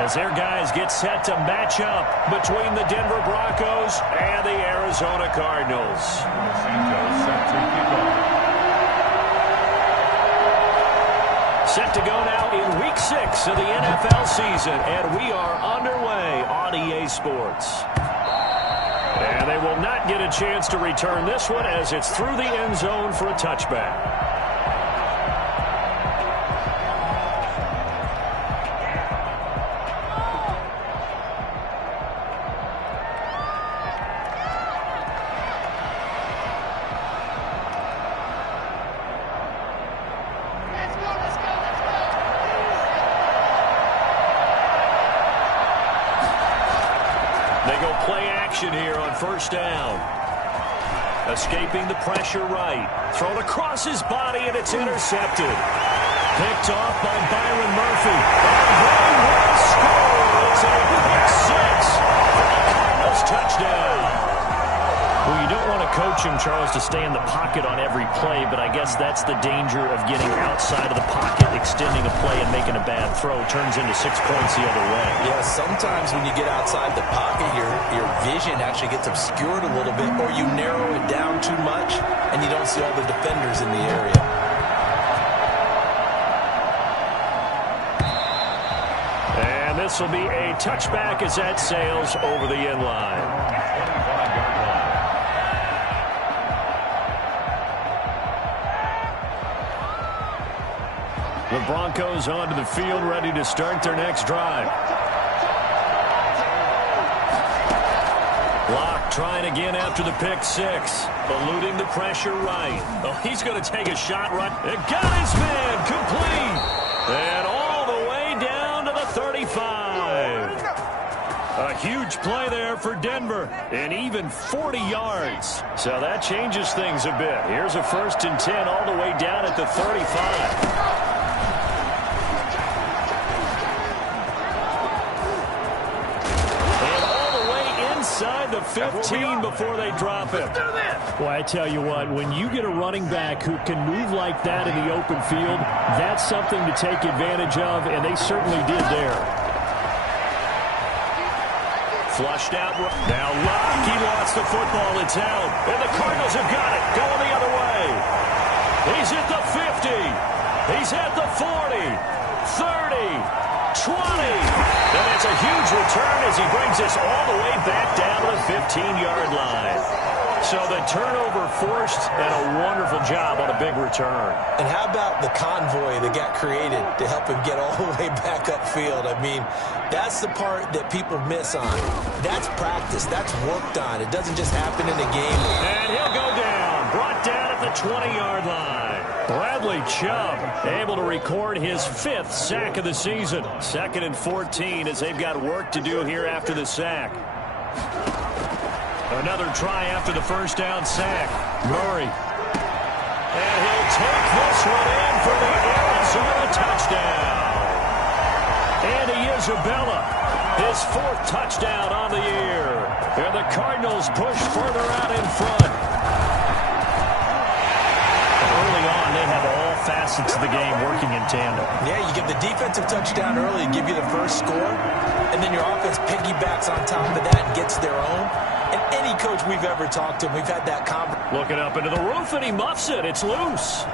as their guys get set to match up between the Denver Broncos and the Arizona Cardinals. Set to go now in Week 6 of the NFL season, and we are underway on EA Sports. And they will not get a chance to return this one as it's through the end zone for a touchback. They go play action here on first down. Escaping the pressure right. Thrown across his body, and it's intercepted. Picked off by Byron Murphy. And they will score. It's a pick six for the Cardinals touchdown. Well, you don't want to coach him, Charles, to stay in the pocket on every play, but I guess that's the danger of getting outside of the pocket, extending a play and making a bad throw. Turns into 6 points the other way. Yeah, sometimes when you get outside the pocket, your vision actually gets obscured a little bit, or you narrow it down too much, and you don't see all the defenders in the area. And this will be a touchback as that sails over the end line. The Broncos onto the field, ready to start their next drive. Locke trying again after the pick six. Eluding the pressure right. Oh, he's going to take a shot right. It got his man complete. And all the way down to the 35. A huge play there for Denver. And even 40 yards. So that changes things a bit. Here's a 1st and 10 all the way down at the 35. Inside the 15 before they drop it. Well, I tell you what, when you get a running back who can move like that in the open field, that's something to take advantage of, and they certainly did there. Flushed out. Now Locke, he lost the football. It's out. And the Cardinals have got it. Going the other way. He's at the 50. He's at the 40. 30. 20. And that's a huge return as he brings us all the way back down to the 15-yard line. So the turnover forced and a wonderful job on a big return. And how about the convoy that got created to help him get all the way back upfield? I mean, that's the part that people miss on. That's practice. That's worked on. It doesn't just happen in a game. And he'll go down. Brought down at the 20-yard line. Bradley Chubb able to record his 5th sack of the season. 2nd and 14 as they've got work to do here after the sack. Another try after the first down sack. Murray. And he'll take this one in for the Arizona touchdown. Andy Isabella, his 4th touchdown on the year. And the Cardinals push further out in front. Early on, they have all facets of the game working in tandem. Yeah, you give the defensive touchdown early, give you the first score, and then your offense piggybacks on top of that and gets their own. And any coach we've ever talked to, we've had that conversation. Looking up into the roof, and he muffs it. It's loose.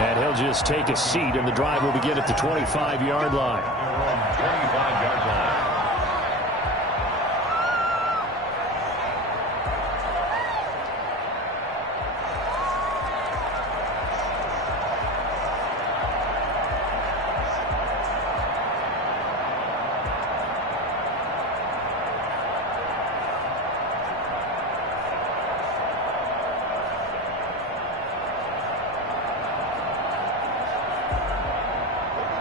And he'll just take a seat, and the drive will begin at the 25-yard line. 25-yard line.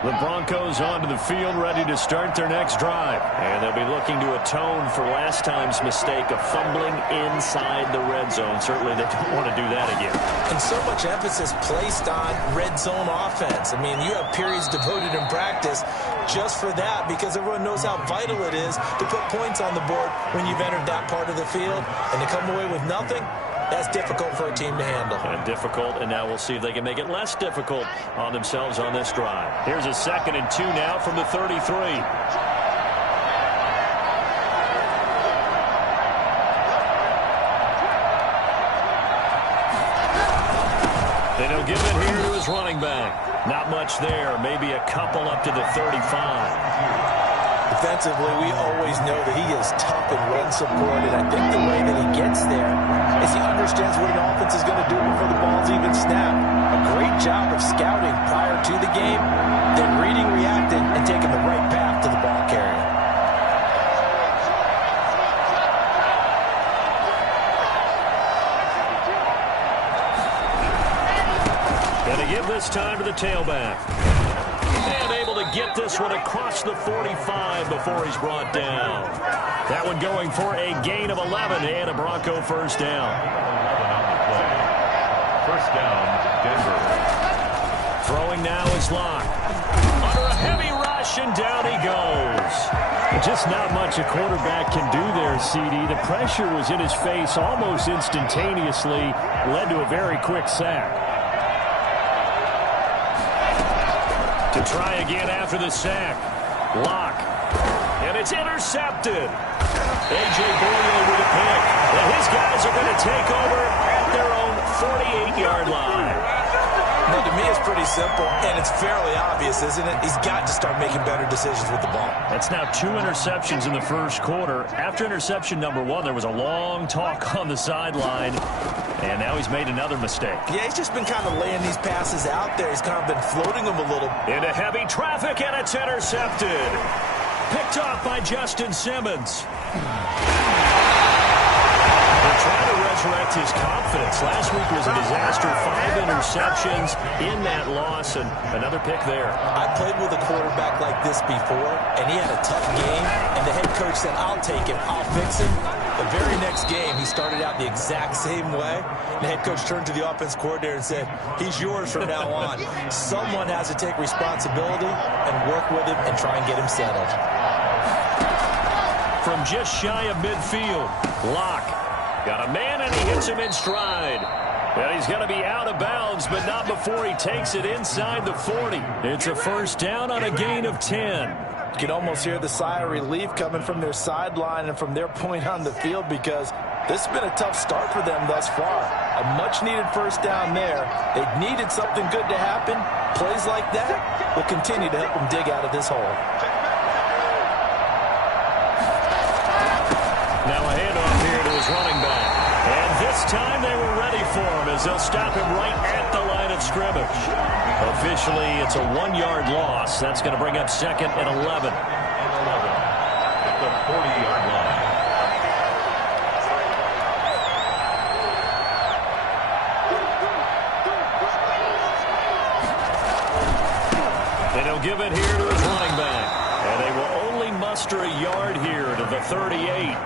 The Broncos onto the field, ready to start their next drive. And they'll be looking to atone for last time's mistake of fumbling inside the red zone. Certainly they don't want to do that again. And so much emphasis placed on red zone offense. I mean, you have periods devoted in practice just for that because everyone knows how vital it is to put points on the board when you've entered that part of the field. And to come away with nothing, That's difficult for a team to handle. And difficult, and now we'll see if they can make it less difficult on themselves on this drive. Here's a 2nd and 2 now from the 33. They don't give it here to his running back. Not much there. Maybe a couple up to the 35. Defensively, we always know that he is tough and run-supported. I think the way that he gets there is he understands what an offense is going to do before the ball's even snapped. A great job of scouting prior to the game, then reading, reacting, and taking the right path to the ball carrier. Going to give this time to the tailback. And able to get this one across the 45 before he's brought down. That one going for a gain of 11 and a Bronco first down. First down, Denver. Throwing now is Locke. Under a heavy rush, and down he goes. Just not much a quarterback can do there, CD. The pressure was in his face almost instantaneously. Led to a very quick sack. To try again after the sack. Locke. And it's intercepted. A.J. Boyer with a pick. And his guys are going to take over at their own 48-yard line. Well, to me, it's pretty simple, and it's fairly obvious, isn't it? He's got to start making better decisions with the ball. That's now 2 interceptions in the first quarter. After interception number 1, there was a long talk on the sideline, and now he's made another mistake. Yeah, he's just been kind of laying these passes out there. He's kind of been floating them a little. Into heavy traffic, and it's intercepted. Picked off by Justin Simmons. Trying to resurrect his confidence. Last week was a disaster. 5 interceptions in that loss, and another pick there. I played with a quarterback like this before, and he had a tough game, and the head coach said, I'll take him, I'll fix him. The very next game, he started out the exact same way. The head coach turned to the offense coordinator and said, he's yours from now on. Someone has to take responsibility and work with him and try and get him settled. From just shy of midfield, Locke. Got a man, and he hits him in stride. And he's going to be out of bounds, but not before he takes it inside the 40. It's a first down on a gain of 10. You can almost hear the sigh of relief coming from their sideline and from their point on the field, because this has been a tough start for them thus far. A much-needed first down there. They needed something good to happen. Plays like that will continue to help them dig out of this hole. Now a handoff here to his running back. And this time they were ready for him as they'll stop him right at the line of scrimmage. Officially, it's a 1-yard loss. That's going to bring up 2nd and 11. At the 40-yard line. And he'll give it here to his running back. And they will only muster a yard here to the 38.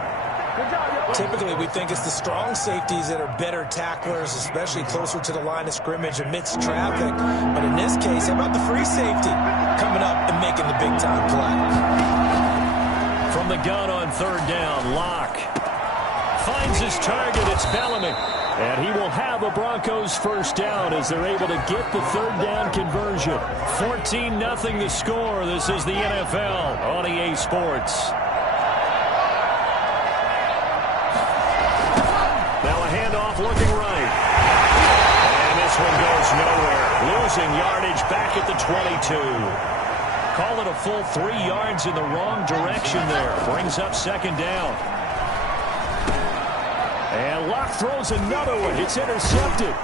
Typically, we think it's the strong safeties that are better tacklers, especially closer to the line of scrimmage amidst traffic. But in this case, how about the free safety coming up and making the big-time play? From the gun on 3rd down, Locke finds his target. It's Bellamy. And he will have a Broncos first down as they're able to get the 3rd down conversion. 14-0 the score. This is the NFL on EA Sports. Looking right. And this one goes nowhere. Losing yardage back at the 22. Call it a full 3 yards in the wrong direction there. Brings up 2nd down. And Locke throws another one. It's intercepted.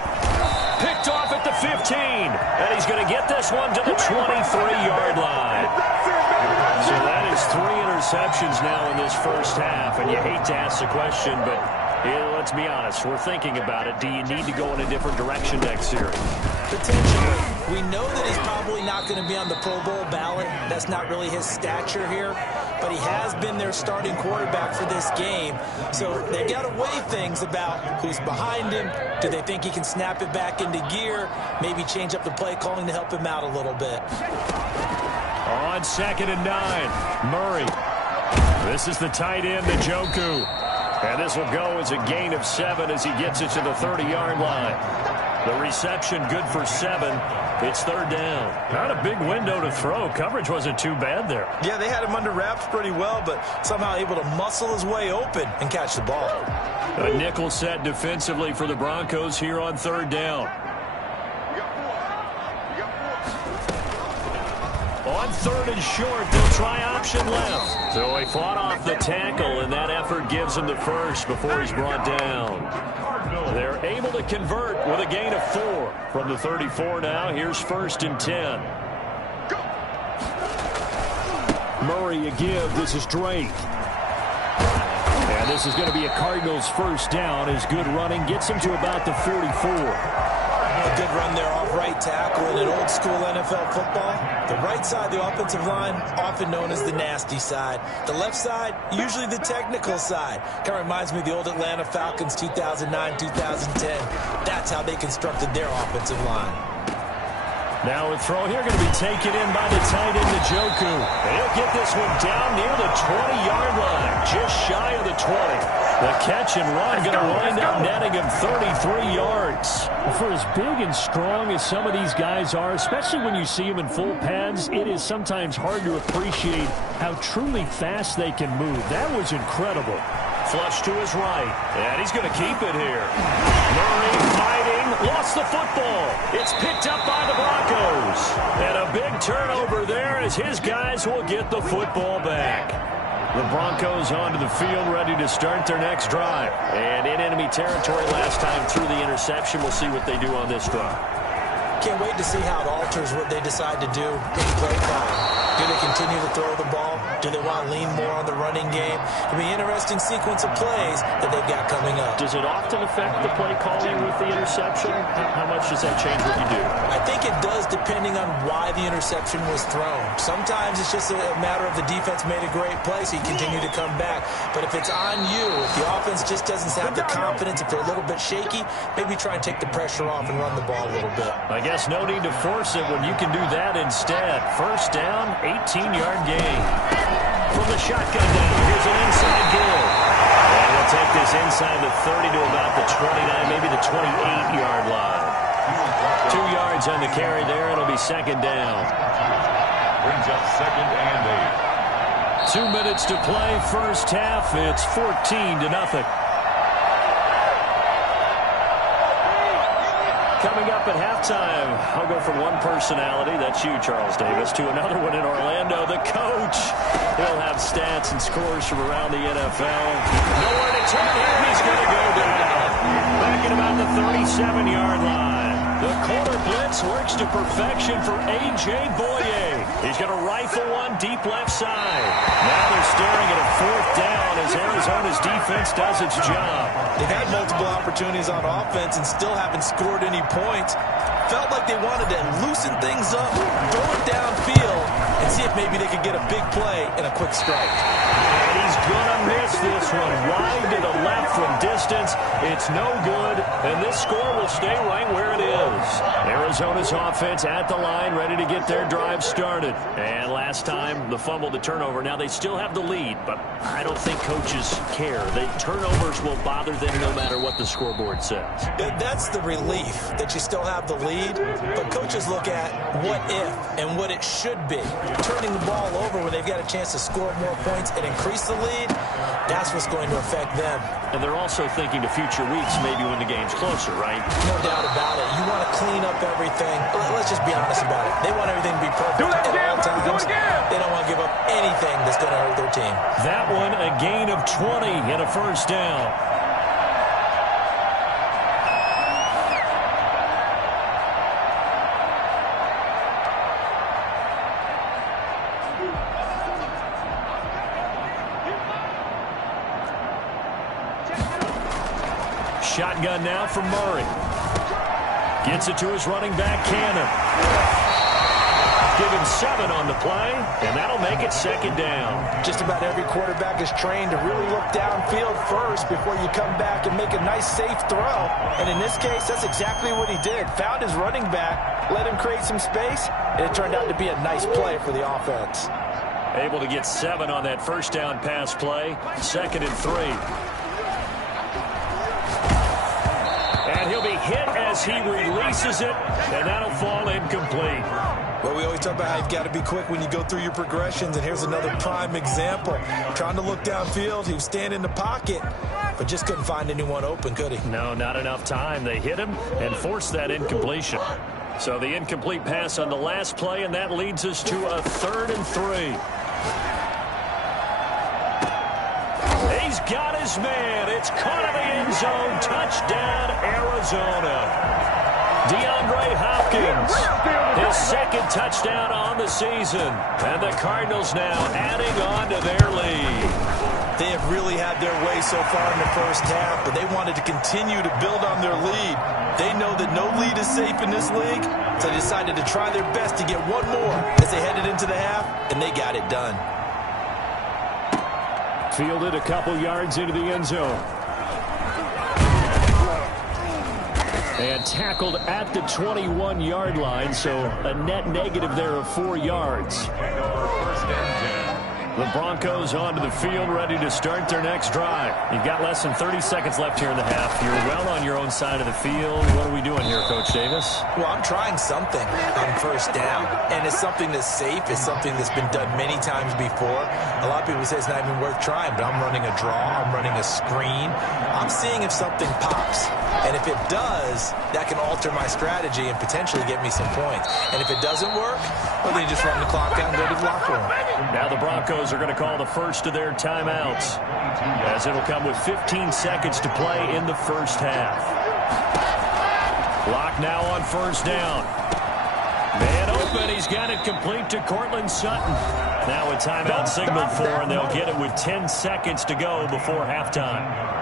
Picked off at the 15. And he's going to get this one to the 23-yard line. So that is 3 interceptions now in this first half. And you hate to ask the question, but let's be honest. We're thinking about it. Do you need to go in a different direction next series? Potentially. We know that he's probably not going to be on the Pro Bowl ballot. That's not really his stature here. But he has been their starting quarterback for this game. So they've got to weigh things about who's behind him. Do they think he can snap it back into gear? Maybe change up the play calling to help him out a little bit. On 2nd and 9, Murray. This is the tight end, Njoku. And this will go as a gain of 7 as he gets it to the 30-yard line. The reception good for 7. It's third down. Not a big window to throw. Coverage wasn't too bad there. Yeah, they had him under wraps pretty well, but somehow able to muscle his way open and catch the ball. A nickel set defensively for the Broncos here on third down. On third and short, they'll try option left. So he fought off the tackle, and that effort gives him the first before he's brought down. They're able to convert with a gain of 4 from the 34 now. Here's first and 10. Murray a give. This is Drake. And this is going to be a Cardinals first down. His good running gets him to about the 44. A good run there off right tackle in an old school NFL football. The right side, the offensive line, often known as the nasty side. The left side, usually the technical side. Kind of reminds me of the old Atlanta Falcons 2009, 2010. That's how they constructed their offensive line. Now a throw here going to be taken in by the tight end, Njoku. And he'll get this one down near the 20-yard line, just shy of the 20. The catch and run going to wind up netting him 33 yards. For as big and strong as some of these guys are, especially when you see them in full pads, it is sometimes hard to appreciate how truly fast they can move. That was incredible. Flush to his right, and he's going to keep it here. Murray fighting, lost the football. It's picked up by the Broncos. And a big turnover there as his guys will get the football back. The Broncos onto the field, ready to start their next drive. And in enemy territory last time through the interception. We'll see what they do on this drive. Can't wait to see how it alters what they decide to do in play calling. Do they continue to throw the ball? Do they want to lean more on the running game? It'll be an interesting sequence of plays that they've got coming up. Does it often affect the play calling with the interception? How much does that change what you do? I think it does depending on why the interception was thrown. Sometimes it's just a matter of the defense made a great play, so you continue to come back. But if it's on you, if the offense just doesn't have the confidence, if they're a little bit shaky, maybe try and take the pressure off and run the ball a little bit. I guess no need to force it when you can do that instead. First down, 18-yard gain. From the shotgun down, here's an inside give. And we'll take this inside the 30 to about the 29, maybe the 28-yard line. 2 yards on the carry there. It'll be second down. Brings up second and 8. 2 minutes to play, first half. It's 14-0. Coming up at halftime, I'll go from one personality, that's you, Charles Davis, to another one in Orlando, the coach. He'll have stats and scores from around the NFL. Nowhere to turn here, he's going to go down. Back at about the 37-yard line. The corner blitz works to perfection for A.J. Boye. He's going to rifle one deep left side. Now they're staring at a fourth down as Arizona's defense does its job. They've had multiple opportunities on offense and still haven't scored any points. Felt like they wanted to loosen things up, throw it downfield, and see if maybe they could get a big play and a quick strike. And he's going to miss this one. Wide to the left from distance. It's no good, and this score will stay right where it is. Arizona's offense at the line, ready to get their drive started. And last time, the fumble, the turnover. Now they still have the lead, but I don't think coaches care. The turnovers will bother them no matter what the scoreboard says. That's the relief that you still have the lead, but coaches look at what if and what it should be. Turning the ball over when they've got a chance to score more points and increase the lead, that's what's going to affect them. And they're also thinking to future weeks, maybe when the game's closer, right? No doubt about it. You want to clean up everything. Let's just be honest about it. They want everything to be perfect at all times. They don't want to give up anything that's going to hurt their team. That one, a gain of 20 and a first down. Shotgun now from Murray. Gets it to his running back, Cannon. Give him 7 on the play, and that'll make it second down. Just about every quarterback is trained to really look downfield first before you come back and make a nice, safe throw. And in this case, that's exactly what he did. Found his running back, let him create some space, and it turned out to be a nice play for the offense. Able to get 7 on that first down pass play. Second and 3. And he'll be hit as he releases it, and that'll fall incomplete. Well, we always talk about how you've got to be quick when you go through your progressions, and here's another prime example. Trying to look downfield, he was standing in the pocket, but just couldn't find anyone open, could he? No, not enough time. They hit him and forced that incompletion. So the incomplete pass on the last play, and that leads us to a 3rd and 3. He's got his man. It's caught in the end zone. Touchdown, Arizona. DeAndre Hopkins, his 2nd touchdown on the season. And the Cardinals now adding on to their lead. They have really had their way so far in the first half, but they wanted to continue to build on their lead. They know that no lead is safe in this league, so they decided to try their best to get one more as they headed into the half, and they got it done. Fielded a couple yards into the end zone. And tackled at the 21-yard line, so a net negative there of 4 yards. The Broncos onto the field, ready to start their next drive. You've got less than 30 seconds left here in the half. You're well on your own side of the field. What are we doing here, Coach Davis? Well, I'm trying something on first down, and it's something that's safe. It's something that's been done many times before. A lot of people say it's not even worth trying, but I'm running a draw. I'm running a screen. I'm seeing if something pops. And if it does, that can alter my strategy and potentially get me some points. And if it doesn't work, well, then you just run the clock out and go to the locker room. Now the Broncos are going to call the first of their timeouts, as it'll come with 15 seconds to play in the first half. Clock now on first down. Man open. He's got it complete to Cortland Sutton. Now a timeout signaled for, and they'll get it with 10 seconds to go before halftime.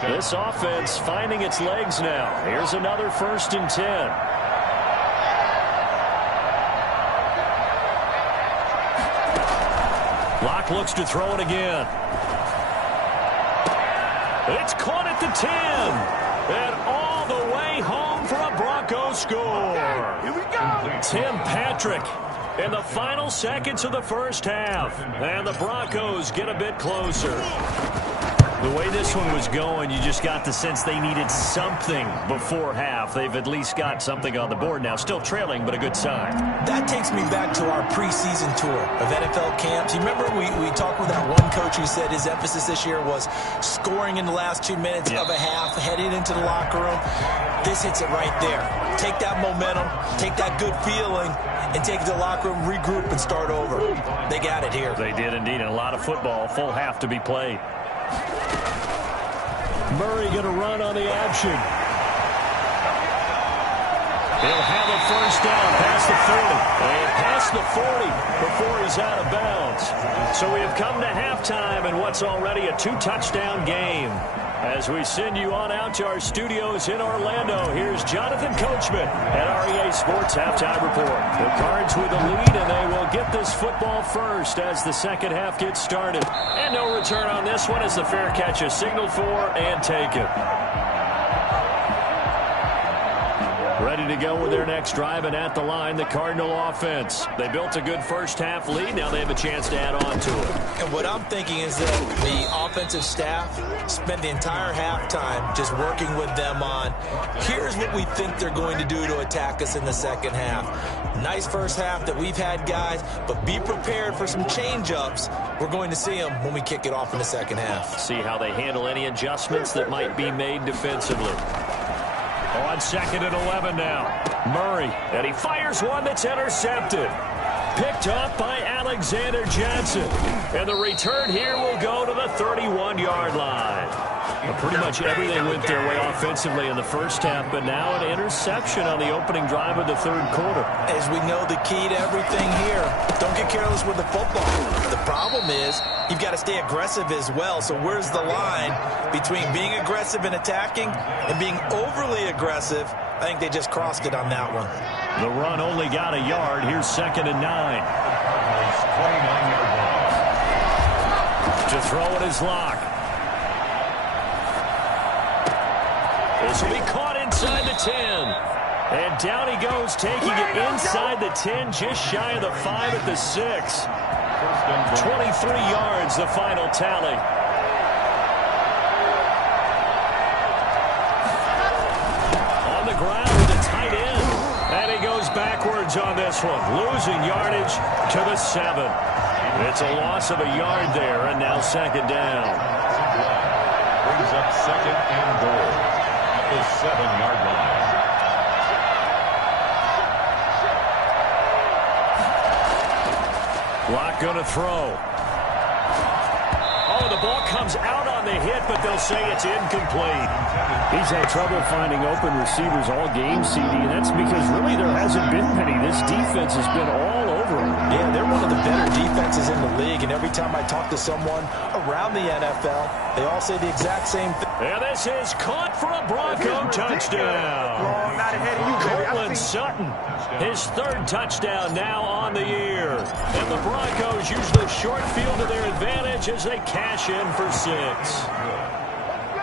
This offense finding its legs now. Here's another 1st and 10. Locke looks to throw it again. It's caught at the 10. And all the way home for a Broncos score. Here we go. Tim Patrick in the final seconds of the first half. And the Broncos get a bit closer. The way this one was going, you just got the sense they needed something before half. They've at least got something on the board now. Still trailing, but a good sign. That takes me back to our preseason tour of NFL camps. You remember we talked with that one coach who said his emphasis this year was scoring in the last 2 minutes of a half, heading into the locker room. This hits it right there. Take that momentum, take that good feeling, and take it to the locker room, regroup, and start over. They got it here. They did indeed, and a lot of football, full half to be played. Murray going to run on the action. He'll have a first down past the 30. And past the 40 before he's out of bounds. So we have come to halftime in what's already a 2-touchdown game. As we send you on out to our studios in Orlando, here's Jonathan Coachman at REA Sports Halftime Report. The Cards with a lead, and they will get this football first as the second half gets started. And no return on this one as the fair catch is signaled for and taken. Ready to go with their next drive, and at the line, the Cardinal offense. They built a good first half lead. Now they have a chance to add on to it. And what I'm thinking is that the offensive staff spent the entire halftime just working with them on, here's what we think they're going to do to attack us in the second half. Nice first half that we've had, guys, but be prepared for some change-ups. We're going to see them when we kick it off in the second half. See how they handle any adjustments that might be made defensively. On 2nd and 11 now. Murray, and he fires one that's intercepted. Picked up by Alexander Johnson. And the return here will go to the 31-yard line. Well, pretty much everything went their way offensively in the first half, but now an interception on the opening drive of the third quarter. As we know, the key to everything here, don't get careless with the football. The problem is you've got to stay aggressive as well. So where's the line between being aggressive and attacking and being overly aggressive? I think they just crossed it on that one. The run only got a yard. Here's 2nd and 9. To throw it is Locke. This will be caught inside the 10. And down he goes, taking it inside the 10, just shy of the 5 at the 6. 23 yards, the final tally. lose on this one, losing yardage to the 7. It's a loss of a yard there, and now second down. Brings up second and goal at the 7-yard line. Lock going to throw. Oh, the ball comes out on the hit, but they'll say it's incomplete. He's had trouble finding open receivers all game, CD, and that's because really there hasn't been many. This defense has been all over him. Yeah, they're one of the better defenses in the league, and every time I talk to someone around the NFL, they all say the exact same thing. And this is caught for a Bronco touchdown. Cortland Sutton, his 3rd touchdown now on the year. And the Broncos use the short field to their advantage as they cash in for 6.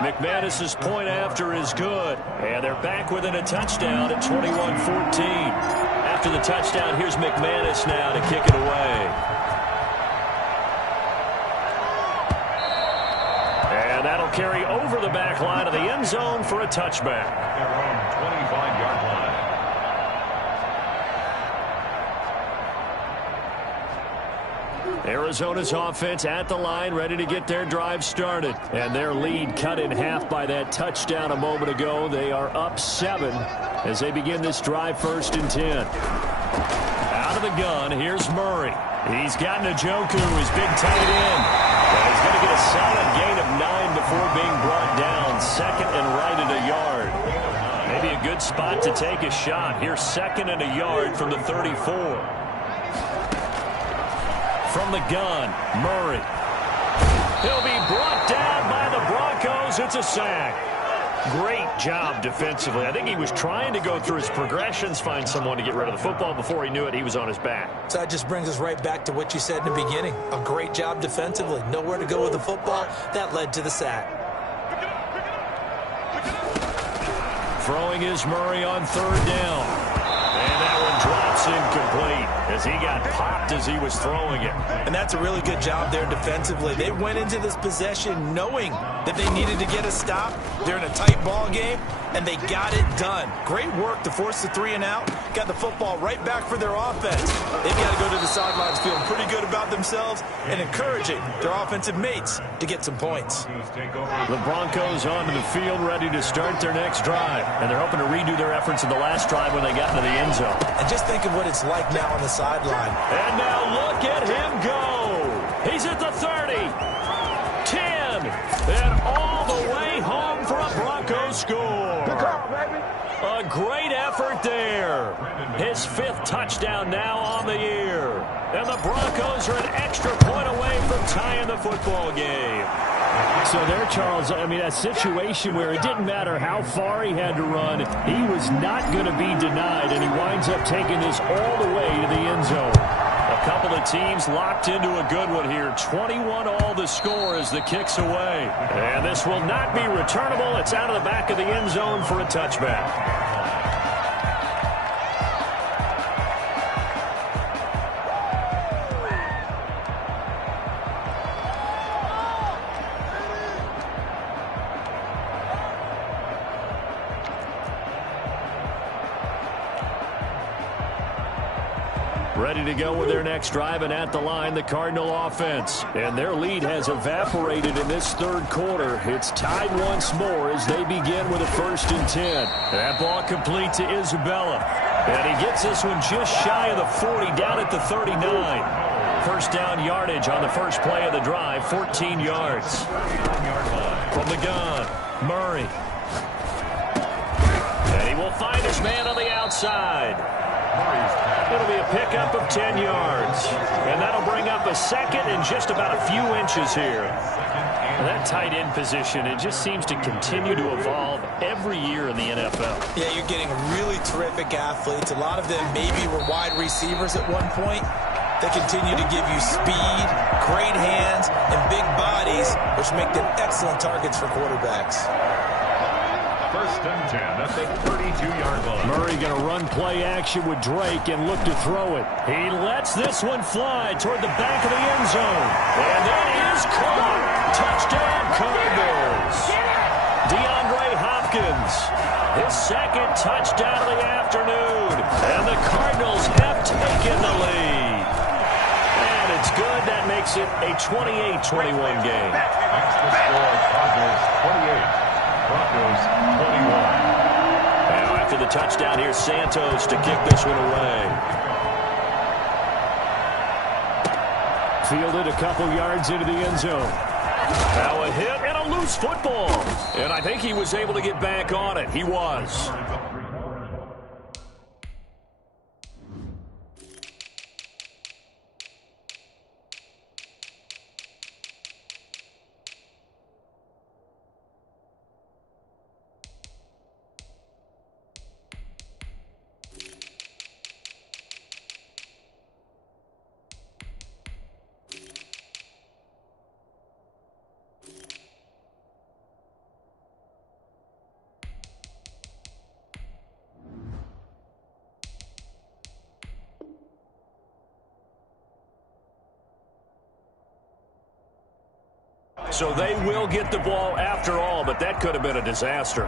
McManus's point after is good. And they're back within a touchdown at 21-14. After the touchdown, here's McManus now to kick it away. And that'll carry over the back line of the end zone for a touchback. Their own 25-yard line. Arizona's offense at the line, ready to get their drive started. And their lead cut in half by that touchdown a moment ago. They are up 7 as they begin this drive, 1st and 10. Out of the gun, here's Murray. He's got Njoku, his big tight end. He's going to get a solid gain of 9 before being brought down. 2nd and right at a yard. Maybe a good spot to take a shot. Here's 2nd and a yard from the 34. From the gun, Murray. He'll be brought down by the Broncos. It's a sack. Great job defensively. I think he was trying to go through his progressions, find someone to get rid of the football. Before he knew it, he was on his back. So that just brings us right back to what you said in the beginning. A great job defensively. Nowhere to go with the football. That led to the sack. Throwing is Murray on 3rd down. And that one drops incomplete as he got popped as he was throwing it. And that's a really good job there defensively. They went into this possession knowing that they needed to get a stop. They're in a tight ball game, and they got it done. Great work to force the 3 and out. Got the football right back for their offense. They've got to go to the sidelines feeling pretty good about themselves and encouraging their offensive mates to get some points. The Broncos onto the field ready to start their next drive. And they're hoping to redo their efforts in the last drive when they got into the end zone. And just think of what it's like now on the sideline. And now look at him go. He's at the 30, 10, and all the way home for a Broncos score. Good call, baby. A great effort there. His 5th touchdown now on the year. And the Broncos are an extra point away from tying the football game. So there, Charles, I mean, a situation where it didn't matter how far he had to run, he was not going to be denied, and he winds up taking this all the way to the end zone. A couple of teams locked into a good one here. 21-all the score as the kick's away. And this will not be returnable. It's out of the back of the end zone for a touchback. Ready to go with their next drive, and at the line, the Cardinal offense. And their lead has evaporated in this 3rd quarter. It's tied once more as they begin with a 1st and 10. That ball complete to Isabella. And he gets this one just shy of the 40, down at the 39. 1st down yardage on the first play of the drive, 14 yards. From the gun, Murray. And he will find his man on the outside. It'll be a pickup of 10 yards. And that'll bring up a 2nd and just about a few inches here. And that tight end position, it just seems to continue to evolve every year in the NFL. Yeah, you're getting really terrific athletes. A lot of them maybe were wide receivers at one point. They continue to give you speed, great hands, and big bodies, which make them excellent targets for quarterbacks. 1st and 10 at the 32-yard line. Murray going to run play action with Drake and look to throw it. He lets this one fly toward the back of the end zone. And it is caught. Touchdown, Cardinals. DeAndre Hopkins Hopkins. His second touchdown of the afternoon. And the Cardinals have taken the lead. And it's good. That makes it a 28-21 game. Extra score, Cardinals 28, Broncos 21. Now after the touchdown, here's Santos to kick this one away. Fielded a couple yards into the end zone. Now a hit and a loose football. And I think he was able to get back on it. He was. So they will get the ball after all, but that could have been a disaster.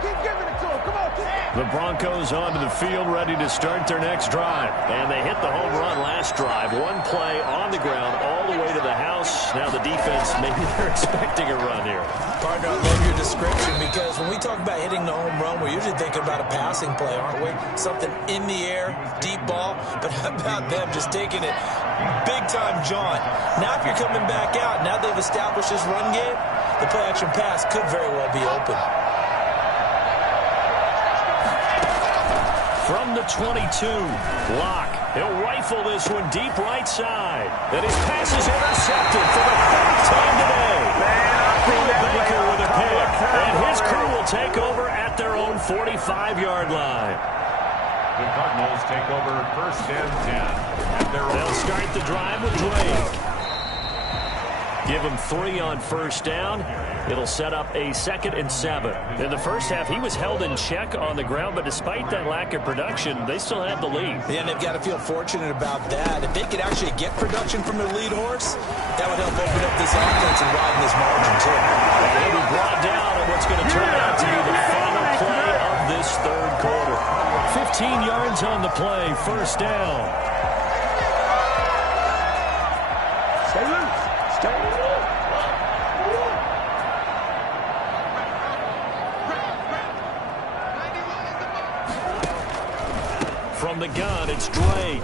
Keep giving it to him. Come on, kid. The Broncos onto the field, ready to start their next drive. And they hit the home run last drive. One play on the ground all the way to the house. Now the defense, maybe they're expecting a run here. Partner, I love your description because when we talk about hitting the home run, we're usually thinking about a passing play, aren't we? Something in the air, deep ball. But how about them just taking it big-time jaunt? Now if you're coming back out, now they've established this run game, the play-action pass could very well be open. From the 22, Locke. He'll rifle this one deep right side. And his pass is intercepted for the third time today. Baker with a pick. And his crew will take over at their own 45-yard line. The Cardinals take over first and 10. They'll start the drive with Drake. Give him 3 on first down. It'll set up a 2nd and 7. In the first half, he was held in check on the ground, but despite that lack of production, they still have the lead. Yeah, and they've got to feel fortunate about that. If they could actually get production from their lead horse, that would help open up this offense and widen this margin, too. They'll be brought down on what's going to turn out to be the final play of this third quarter. 15 yards on the play, first down. Stay loose. Stay loose. From the gun, it's Drake.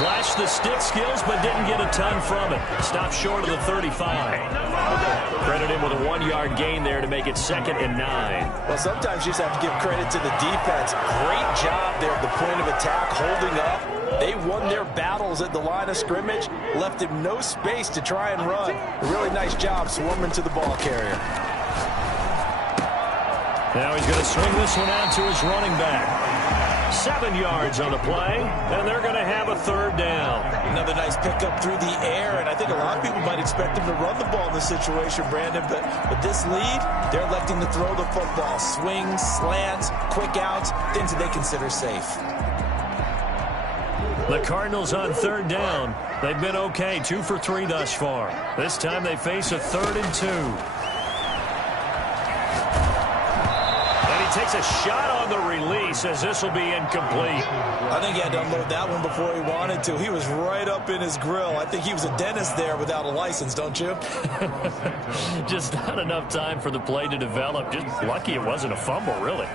Flashed the stick skills, but didn't get a ton from it. Stopped short of the 35. Credit him with a 1-yard gain there to make it 2nd and 9. Well, sometimes you just have to give credit to the defense. Great job there at the point of attack, holding up. They won their battles at the line of scrimmage, left him no space to try and run. A really nice job swarming to the ball carrier. Now he's going to swing this one out to his running back. 7 yards on the play, and they're going to have a third down. Another nice pickup through the air, and I think a lot of people might expect him to run the ball in this situation, Brandon, but with this lead, they're electing to throw the football. Swings, slants, quick outs, things that they consider safe. The Cardinals on third down. They've been okay, 2 for 3 thus far. This time they face a 3rd and 2. Takes a shot on the release as this will be incomplete. I think he had to unload that one before he wanted to. He was right up in his grill. I think he was a dentist there without a license, don't you? Just not enough time for the play to develop. Just lucky it wasn't a fumble, really.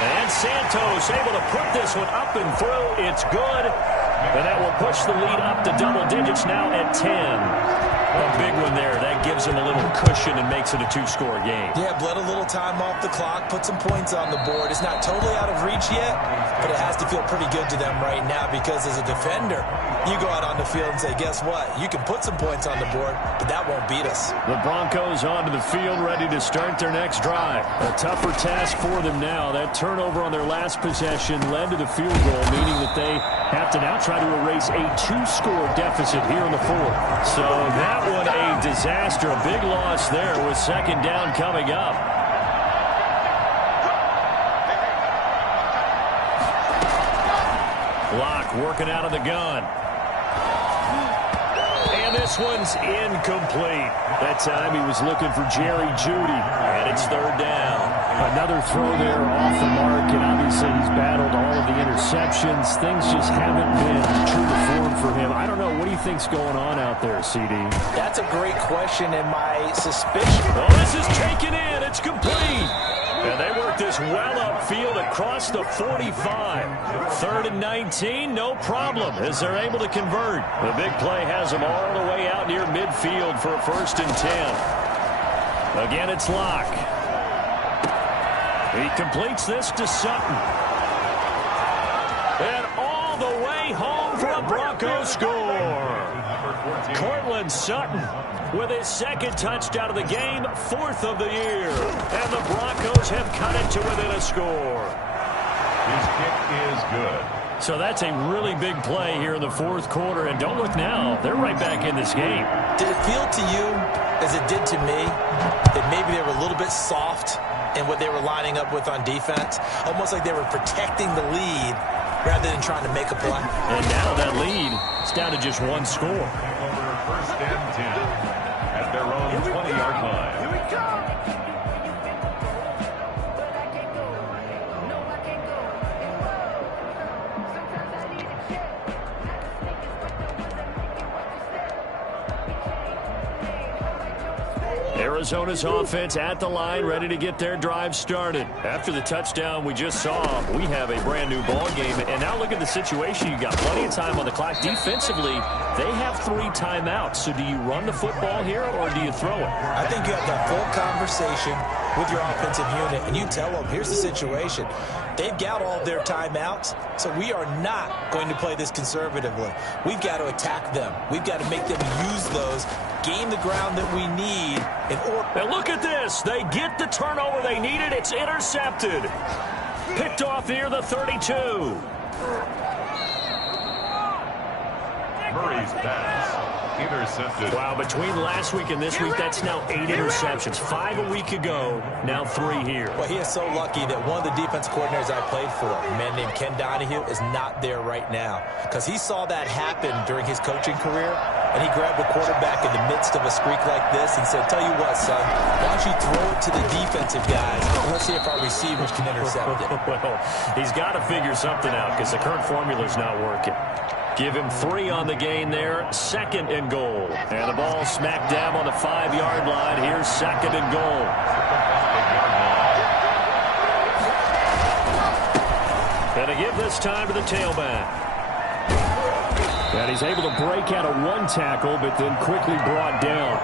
And Santos able to put this one up and through. It's good. And that will push the lead up to double digits now at 10. A big one there. That gives him a little cushion and makes it a 2-score game. Yeah, bled a little time off the clock, put some points on the board. It's not totally out of reach yet, but it has to feel pretty good to them right now because as a defender, you go out on the field and say, guess what? You can put some points on the board, but that won't beat us. The Broncos onto the field, ready to start their next drive. A tougher task for them now. That turnover on their last possession led to the field goal, meaning that they have to now try to erase a 2-score deficit here in the 4th. So that one a disaster. A big loss there with 2nd down coming up. Locke working out of the gun. And this one's incomplete. That time he was looking for Jerry Jeudy, and it's third down. Another throw there off the mark, and obviously he's battled all of the interceptions. Things just haven't been true to form for him. I don't know. What do you think's going on out there, CD? That's a great question, and my suspicion... Oh, this is taken in. It's complete. And they work this well upfield across the 45. Third and 19, no problem, as they're able to convert. The big play has them all the way out near midfield for a 1st and 10. Again, it's Locke. He completes this to Sutton. And all the way home for a Broncos score. Cortland Sutton with his 2nd touchdown of the game, 4th of the year. And the Broncos have cut it to within a score. His kick is good. So that's a really big play here in the 4th quarter. And don't look now, they're right back in this game. Did it feel to you, as it did to me, that maybe they were a little bit soft in what they were lining up with on defense? Almost like they were protecting the lead rather than trying to make a play. And now that lead is down to just 1 score. Over 1st and 10 at their own 20-yard line. Here we come. Arizona's offense at the line, ready to get their drive started. After the touchdown we just saw, we have a brand new ball game. And now look at the situation. You got plenty of time on the clock. Defensively, they have 3 timeouts. So do you run the football here or do you throw it? I think you have that full conversation with your offensive unit, and you tell them, here's the situation. They've got all their timeouts, so we are not going to play this conservatively. We've got to attack them. We've got to make them use those, gain the ground that we need in order. And look at this. They get the turnover they needed. It's intercepted. Picked off near the 32. Murray's pass. Intercepted. Wow, between last week and this week, that's now 8 interceptions. 5 a week ago, now 3 here. Well, he is so lucky that one of the defense coordinators I played for, a man named Ken Donahue, is not there right now. Because he saw that happen during his coaching career, and he grabbed the quarterback in the midst of a streak like this and said, tell you what, son, why don't you throw it to the defensive guys, and let's see if our receivers can intercept it. Well, he's got to figure something out because the current formula's not working. Give him 3 on the gain there. 2nd and goal. And the ball smack dab on the 5-yard line. Here's 2nd and goal. And to give this time to the tailback. And he's able to break out of 1 tackle, but then quickly brought down.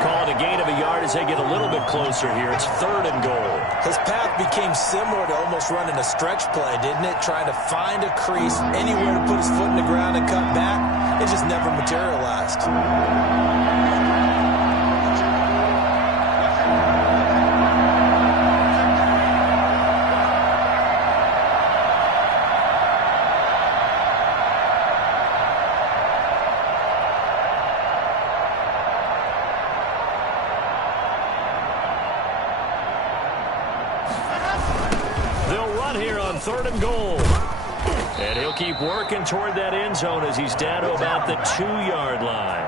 Call it a gain of a yard as they get a little bit closer here. It's 3rd and goal. His path became similar to almost running a stretch play, didn't it? Trying to find a crease, anywhere to put his foot in the ground and cut back. It just never materialized. Here on 3rd and goal. And he'll keep working toward that end zone as he's down to about the 2-yard line.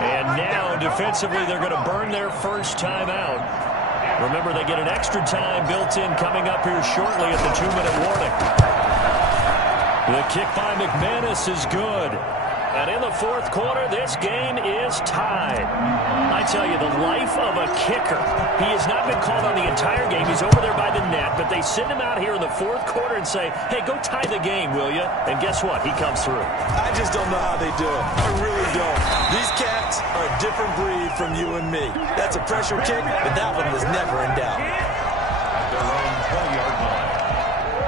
And now, defensively, they're going to burn their first time out. Remember, they get an extra time built in coming up here shortly at the 2-minute warning. The kick by McManus is good. And in the 4th quarter, this game is tied. I tell you, the life of a kicker. He has not been called on the entire game. He's over there by the net, but they send him out here in the 4th quarter and say, hey, go tie the game, will you? And guess what? He comes through. I just don't know how they do it. I really don't. These cats are a different breed from you and me. That's a pressure kick, but that one was never in doubt. At their own 20-yard line.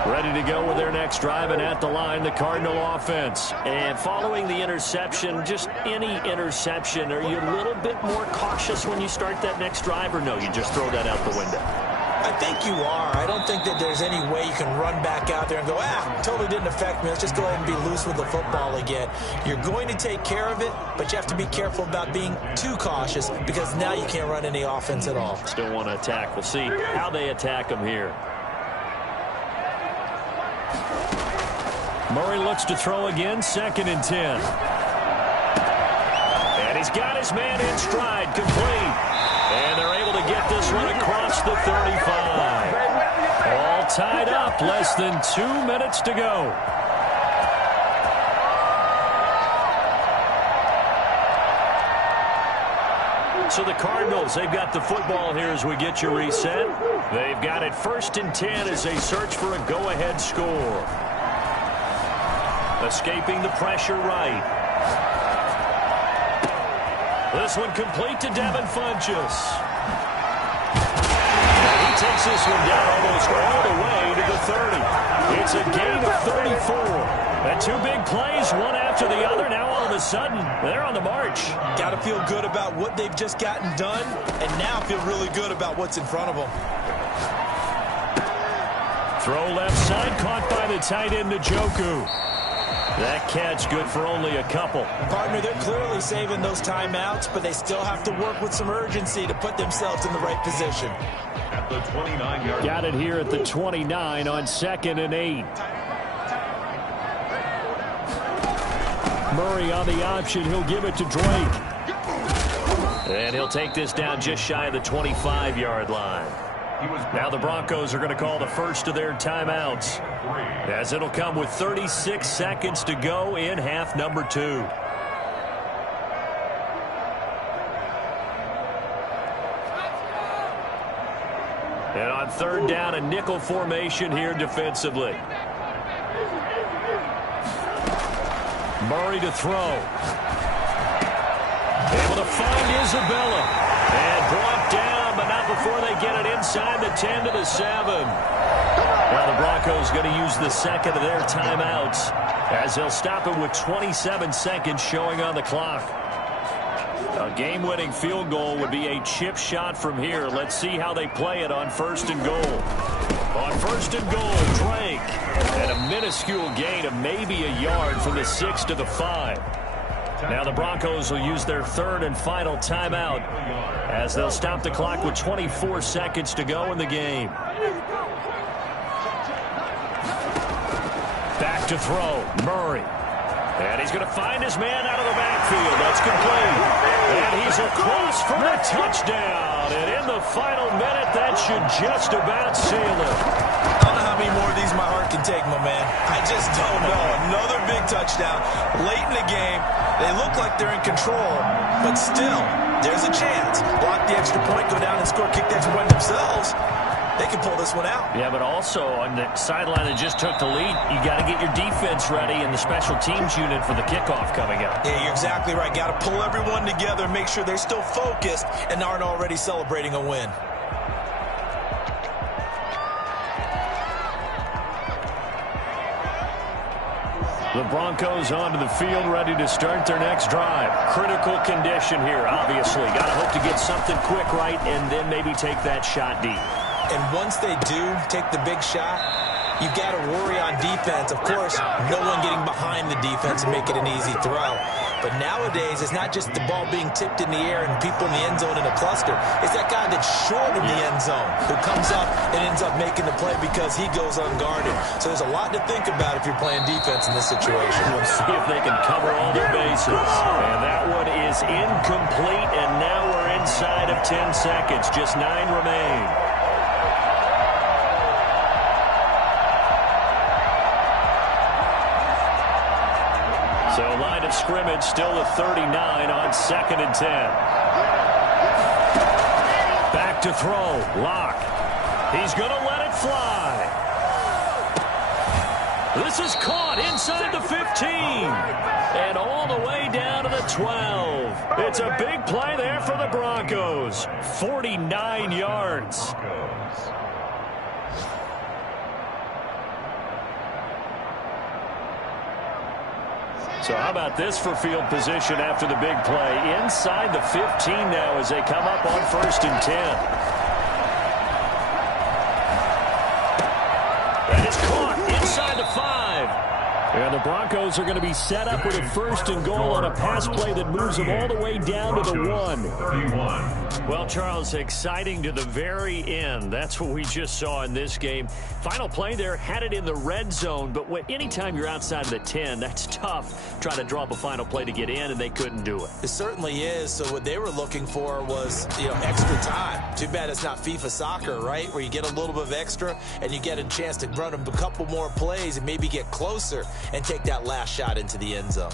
Ready to go with their next drive, and at the line, the Cardinal offense. And following the interception, just any interception, are you a little bit more cautious when you start that next drive, or no, you just throw that out the window? I think you are. I don't think that there's any way you can run back out there and go, totally didn't affect me. Let's just go ahead and be loose with the football again. You're going to take care of it, but you have to be careful about being too cautious because now you can't run any offense at all. Still want to attack. We'll see how they attack them here. Murray looks to throw again, 2nd and 10. And he's He's got his man in stride, complete. And they're able to get this one across the 35. All tied up, less than 2 minutes to go. So the Cardinals, they've got the football here as we get you reset. They've got it 1st and 10 as they search for a go-ahead score. Escaping the pressure right. This one complete to Devin Funchess. He takes this one down almost all the way to the 30. It's a gain of 34. And 2 big plays, one after the other. Now all of a sudden, they're on the march. Got to feel good about what they've just gotten done, and now feel really good about what's in front of them. Throw left side, caught by the tight end, Njoku. That catch good for only a couple. Partner, they're clearly saving those timeouts, but they still have to work with some urgency to put themselves in the right position. At the 29-yard line. Got it here at the 29 on 2nd and 8. Murray on the option. He'll give it to Drake. And he'll take this down just shy of the 25-yard line. Now the Broncos are going to call the first of their timeouts, as it'll come with 36 seconds to go in half number 2. And on 3rd down, a nickel formation here defensively. Murray to throw. Able to find Isabella. And brought down, but not before they get it inside the 10 to the 7. Now the Broncos going to use the second of their timeouts, as they'll stop it with 27 seconds showing on the clock. A game-winning field goal would be a chip shot from here. Let's see how they play it on 1st and goal. On 1st and goal, Drake. And a minuscule gain of maybe a yard from the 6 to the 5. Now the Broncos will use their 3rd and final timeout, as they'll stop the clock with 24 seconds to go in the game. Back to throw, Murray. And he's going to find his man out of the backfield. That's complete. And he's across for a touchdown. And in the final minute, that should just about seal it. I don't know how many more of these my heart can take, my man. I just don't know. Another big touchdown. Late in the game, they look like they're in control, but still, there's a chance. Block the extra point, go down and score, kick the extra point themselves. They can pull this one out. Yeah, but also on the sideline that just took the lead, you got to get your defense ready and the special teams unit for the kickoff coming up. Yeah, you're exactly right. Got to pull everyone together and make sure they're still focused and aren't already celebrating a win. The Broncos onto the field, ready to start their next drive. Critical condition here, obviously. Got to hope to get something quick right and then maybe take that shot deep. And once they do take the big shot, you got to worry on defense. Of course, no one getting behind the defense and make it an easy throw. But nowadays, it's not just the ball being tipped in the air and people in the end zone in a cluster. It's that guy that's short of the end zone who comes up and ends up making the play because he goes unguarded. So there's a lot to think about if you're playing defense in this situation. We'll see if they can cover all their bases. And that one is incomplete, and now we're inside of 10 seconds. Just 9 remain. So line of scrimmage still a 39 on 2nd and 10. Back to throw. Lock. He's going to let it fly. This is caught inside the 15. And all the way down to the 12. It's a big play there for the Broncos. 49 yards. So how about this for field position after the big play? Inside the 15 now as they come up on 1st and 10. That is caught inside the 5. And the Broncos are going to be set up with a 1st and goal on a pass play that moves them all the way down to the 1. Well, Charles, exciting to the very end. That's what we just saw in this game. Final play there, had it in the red zone, but anytime you're outside of the 10, that's tough trying to draw up a final play to get in, and they couldn't do it. It certainly is. So what they were looking for was, extra time. Too bad it's not FIFA soccer, right, where you get a little bit of extra and you get a chance to run a couple more plays and maybe get closer and take that last shot into the end zone.